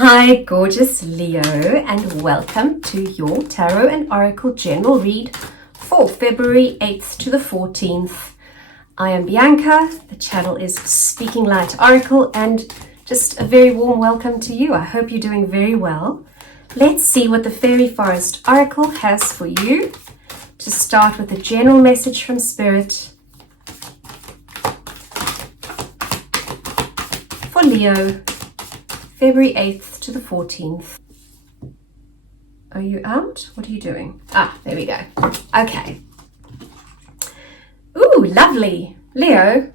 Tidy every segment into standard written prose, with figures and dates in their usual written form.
Hi, gorgeous Leo, and welcome to your Tarot and Oracle General Read for February 8th to the 14th. I am Bianca, the channel is Speaking Light Oracle, and just a very warm welcome to you. I hope you're doing very well. Let's see what the Fairy Forest Oracle has for you. To start with a general message from Spirit for Leo, February 8th to the 14th. Are you out? What are you doing? There we go. Okay. Ooh, lovely. Leo.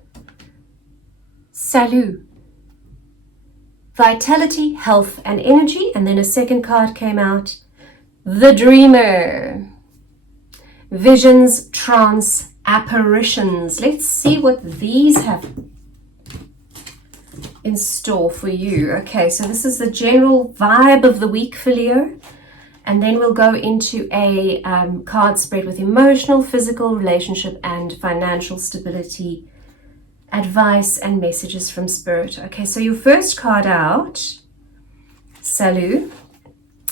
Salut. Vitality, health, and energy. And then a second card came out. The Dreamer. Visions, trance, apparitions. Let's see what these have in store for you. Okay, so this is the general vibe of the week for Leo, and then we'll go into a card spread with emotional, physical, relationship, and financial stability advice and messages from Spirit. Okay, so your first card out, Salut,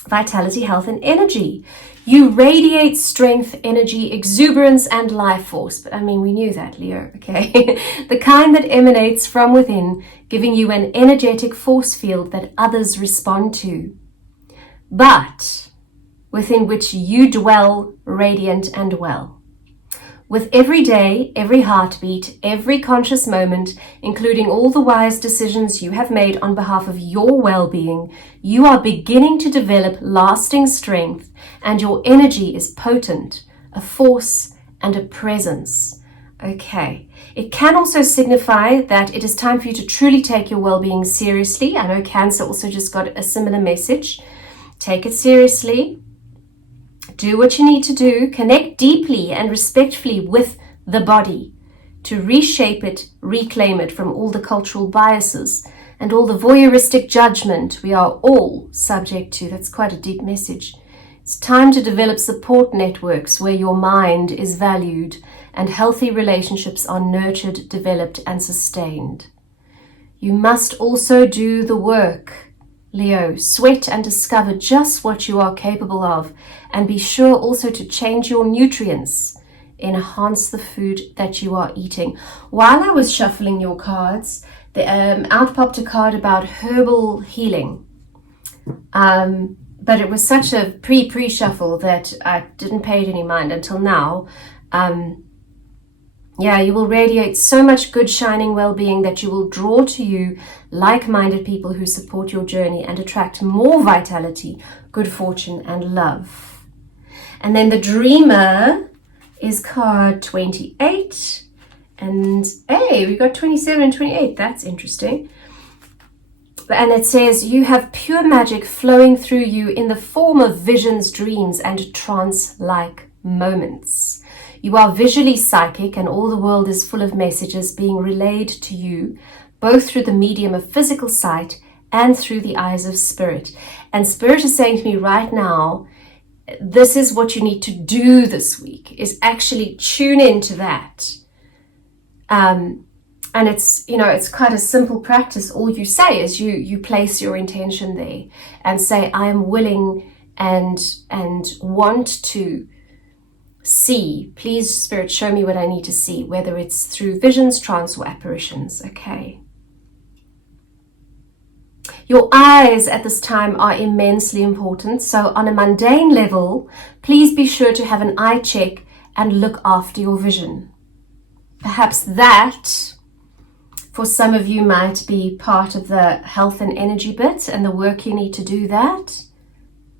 vitality, health, and energy. You radiate strength, energy, exuberance, and life force. But I mean, we knew that, Leo, okay? The kind that emanates from within, giving you an energetic force field that others respond to, but within which you dwell radiant and well. With every day, every heartbeat, every conscious moment, including all the wise decisions you have made on behalf of your well-being, you are beginning to develop lasting strength, and your energy is potent, a force and a presence. Okay. It can also signify that it is time for you to truly take your well-being seriously. I know Cancer also just got a similar message. Take it seriously. Do what you need to do. Connect deeply and respectfully with the body to reshape it, reclaim it from all the cultural biases and all the voyeuristic judgment we are all subject to. That's quite a deep message. It's time to develop support networks where your mind is valued and healthy relationships are nurtured, developed, and sustained. You must also do the work, Leo. Sweat and discover just what you are capable of, and be sure also to change your nutrients, enhance the food that you are eating. While I was shuffling your cards, out popped a card about herbal healing. But it was such a pre-shuffle that I didn't pay it any mind until now. You will radiate so much good, shining well-being that you will draw to you like-minded people who support your journey and attract more vitality, good fortune, and love. And then the Dreamer is card 28. And hey, we got 27 and 28. That's interesting. And it says, you have pure magic flowing through you in the form of visions, dreams, and trance-like moments. You are visually psychic, and all the world is full of messages being relayed to you, both through the medium of physical sight and through the eyes of spirit. And Spirit is saying to me right now, this is what you need to do this week, is actually tune into that. And it's, it's quite a simple practice. All you say is you place your intention there and say, I am willing and want to see. Please, Spirit, show me what I need to see, whether it's through visions, trance, or apparitions. Okay. Your eyes at this time are immensely important. So on a mundane level, please be sure to have an eye check and look after your vision. Perhaps that, for some of you, might be part of the health and energy bit and the work you need to do that.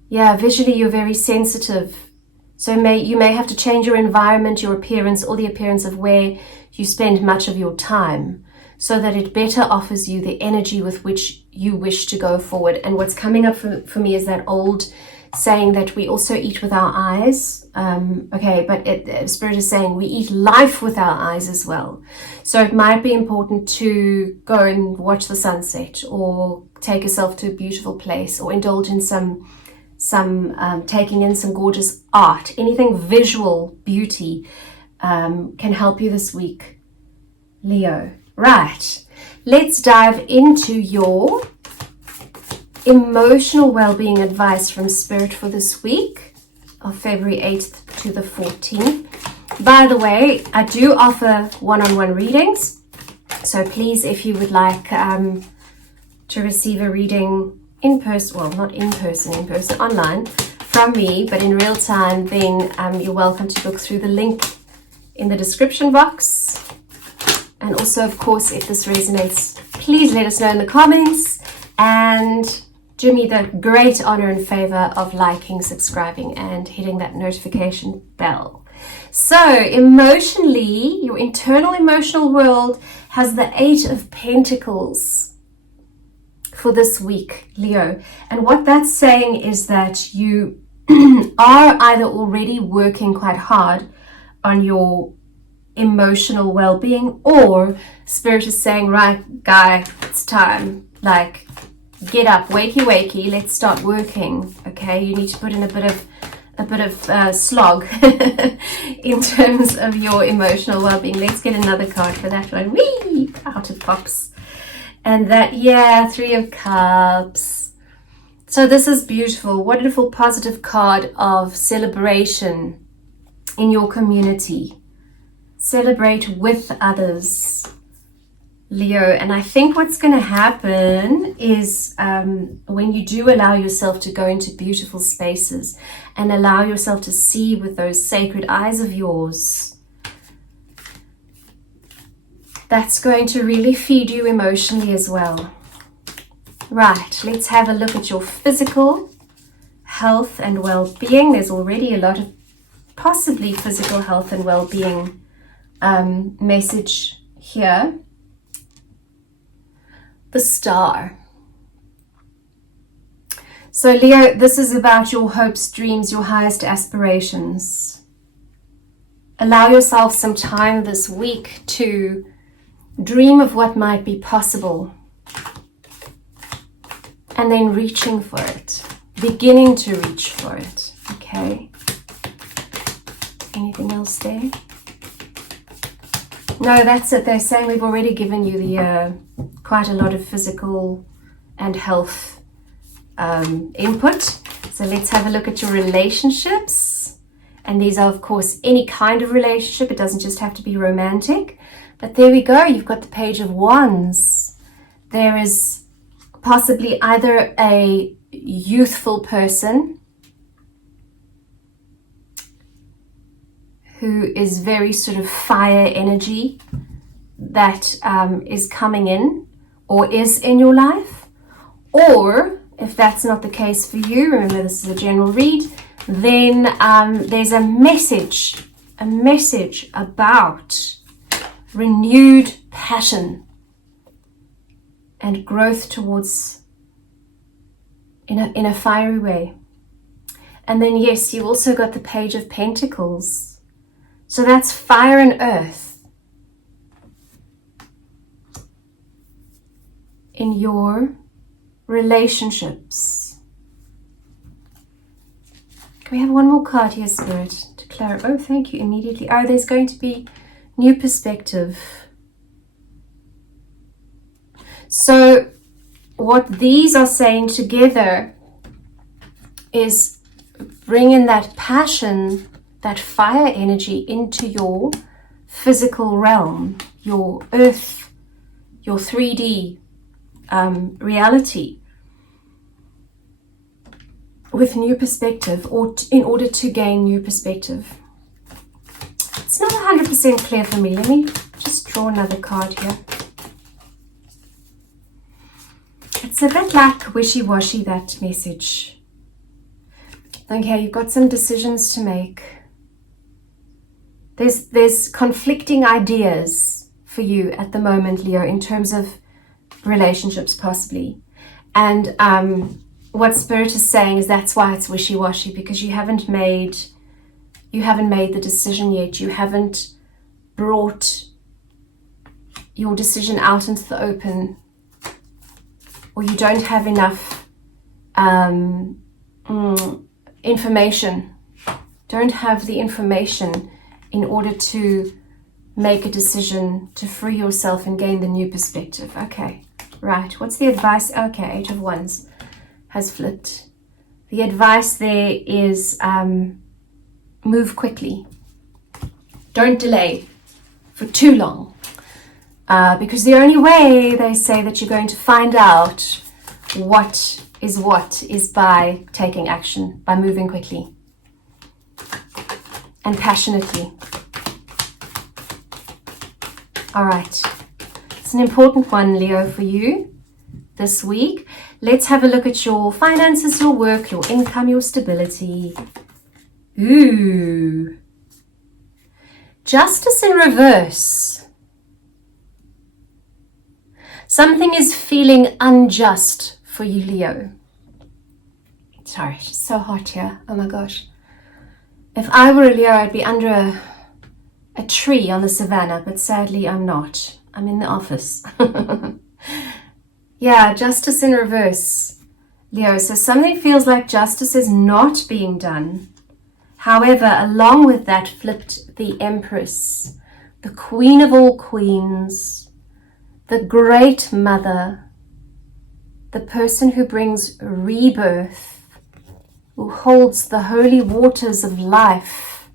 Yeah, visually you're very sensitive. So you may have to change your environment, your appearance, or the appearance of where you spend much of your time, so that it better offers you the energy with which you wish to go forward. And what's coming up for me is that old saying that we also eat with our eyes. But Spirit is saying we eat life with our eyes as well. So it might be important to go and watch the sunset, or take yourself to a beautiful place, or indulge in some taking in some gorgeous art. Anything visual beauty can help you this week, Leo. Right, let's dive into your emotional well-being advice from Spirit for this week of February 8th to the 14th. By the way, I do offer one-on-one readings. So please, if you would like to receive a reading in person, well, not in person, online from me, but in real time, then you're welcome to look through the link in the description box. And also, of course, if this resonates, please let us know in the comments and do me the great honor and favor of liking, subscribing, and hitting that notification bell. So emotionally, your internal emotional world has the 8 of Pentacles for this week, Leo. And what that's saying is that you are either already working quite hard on your emotional well-being, or Spirit is saying, right, guy, it's time. Like, get up, wakey, let's start working. Okay, you need to put in a bit of slog in terms of your emotional well-being. Let's get another card for that one. Whee! Out it pops. And that, yeah, 3 of Cups. So this is beautiful. Wonderful, positive card of celebration in your community. Celebrate with others, Leo. And I think what's going to happen is when you do allow yourself to go into beautiful spaces and allow yourself to see with those sacred eyes of yours, that's going to really feed you emotionally as well. Right, let's have a look at your physical health and well-being. There's already a lot of possibly physical health and well-being message here. The Star. So Leo, this is about your hopes, dreams, your highest aspirations. Allow yourself some time this week to dream of what might be possible, and then reaching for it, beginning to reach for it. Okay. Anything else there? No, that's it. They're saying we've already given you the quite a lot of physical and health input. So let's have a look at your relationships. And these are, of course, any kind of relationship. It doesn't just have to be romantic. But there we go. You've got the Page of Wands. There is possibly either a youthful person who is very sort of fire energy that is coming in or is in your life. Or if that's not the case for you, remember this is a general read, then there's a message about renewed passion and growth towards in a fiery way. And then yes, you've also got the Page of Pentacles. So that's fire and earth in your relationships. Can we have one more card here, Spirit, to clarify? Oh, thank you, immediately. Oh, there's going to be new perspective. So what these are saying together is bring in that passion, that fire energy into your physical realm, your earth, your 3D reality with new perspective, or in order to gain new perspective. It's not 100% clear for me. Let me just draw another card here. It's a bit like wishy-washy, that message. Okay, you've got some decisions to make. There's conflicting ideas for you at the moment, Leo, in terms of relationships possibly. And what Spirit is saying is that's why it's wishy-washy, because you haven't made the decision yet. You haven't brought your decision out into the open, or you don't have enough information. Don't have the information in order to make a decision to free yourself and gain the new perspective. Okay, right. What's the advice? Okay, 8 of Wands. has flipped. The advice there is move quickly. Don't delay for too long. Because the only way, they say, that you're going to find out what is by taking action, by moving quickly and passionately. All right. It's an important one, Leo, for you this week. Let's have a look at your finances, your work, your income, your stability. Ooh. Justice in reverse. Something is feeling unjust for you, Leo. Sorry, it's so hot here. Oh my gosh. If I were a Leo, I'd be under a tree on the savannah, but sadly I'm not. I'm in the office. Yeah, justice in reverse, Leo. So something feels like justice is not being done. However, along with that flipped the Empress, the Queen of all queens, the Great Mother, the person who brings rebirth, who holds the holy waters of life.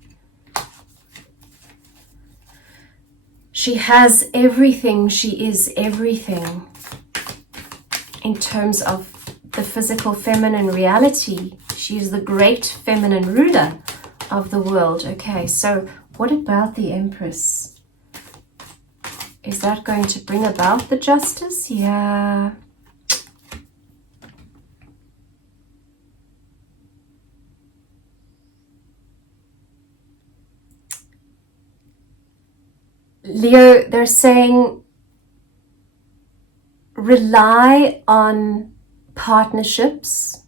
She has everything. She is everything in terms of the physical feminine reality. She is the great feminine ruler of the world. Okay, so what about the Empress? Is that going to bring about the justice? Yeah. Leo, they're saying rely on partnerships,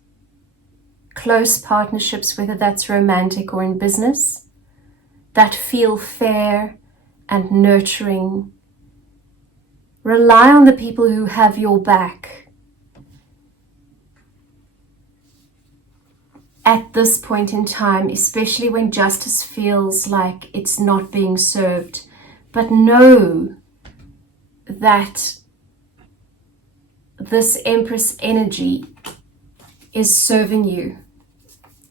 close partnerships, whether that's romantic or in business, that feel fair and nurturing. Rely on the people who have your back at this point in time, especially when justice feels like it's not being served. But know that this Empress energy is serving you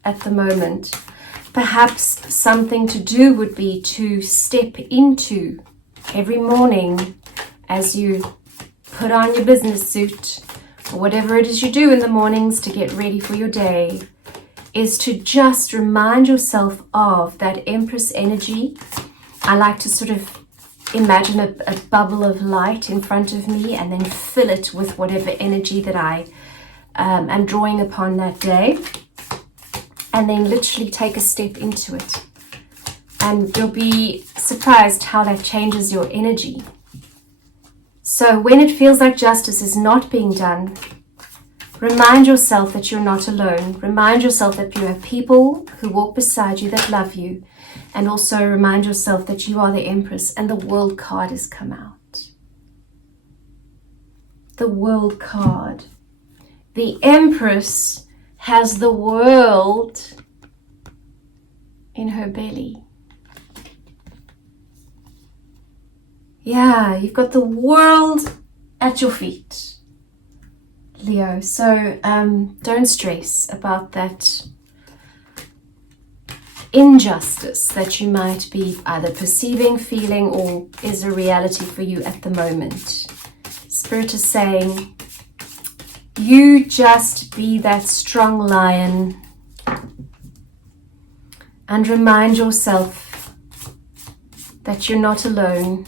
at the moment. Perhaps something to do would be to step into every morning as you put on your business suit, or whatever it is you do in the mornings to get ready for your day, is to just remind yourself of that Empress energy. I like to sort of imagine a bubble of light in front of me and then fill it with whatever energy that I am drawing upon that day, and then literally take a step into it, and you'll be surprised how that changes your energy. So when it feels like justice is not being done, remind yourself that you're not alone. Remind yourself that you have people who walk beside you that love you. And also remind yourself that you are the Empress, and the World card has come out. The World card. The Empress has the world in her belly. Yeah, you've got the world at your feet, Leo. So don't stress about that injustice that you might be either perceiving, feeling, or is a reality for you at the moment. Spirit is saying, you just be that strong lion and remind yourself that you're not alone,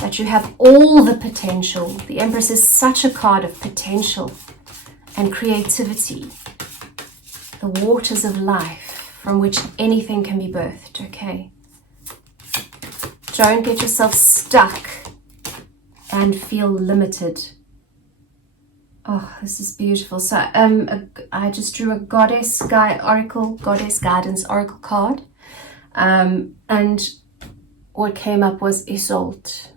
that you have all the potential. The Empress is such a card of potential and creativity, the waters of life from which anything can be birthed, okay? Don't get yourself stuck and feel limited. Oh, this is beautiful. So I just drew a Goddess Guidance Oracle card. And what came up was Isolde.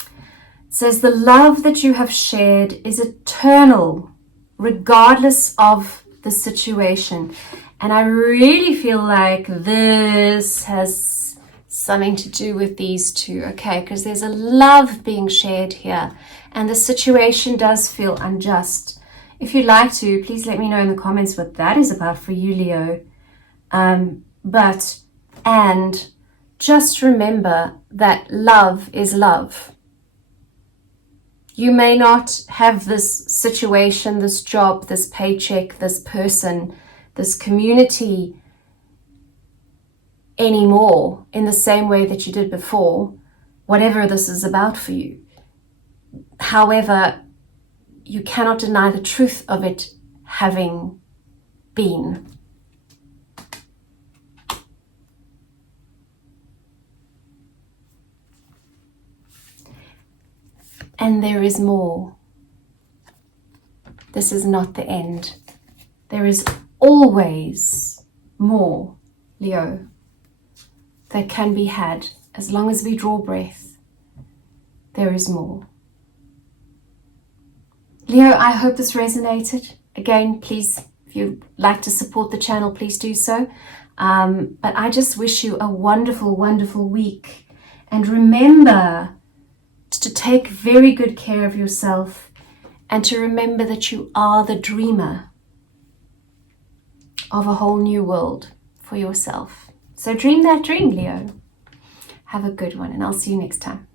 It says, the love that you have shared is eternal, regardless of the situation. And I really feel like this has something to do with these two, okay? Because there's a love being shared here, and the situation does feel unjust. If you'd like to, please let me know in the comments what that is about for you, Leo. And just remember that love is love. You may not have this situation, this job, this paycheck, this person, this community anymore in the same way that you did before, whatever this is about for you. However, you cannot deny the truth of it having been. And there is more. This is not the end. There is always more, Leo, that can be had as long as we draw breath. There is more. Leo, I hope this resonated. Again, please, if you'd like to support the channel, please do so. But I just wish you a wonderful, wonderful week. And remember to take very good care of yourself and to remember that you are the dreamer of a whole new world for yourself. So dream that dream, Leo. Have a good one, and I'll see you next time.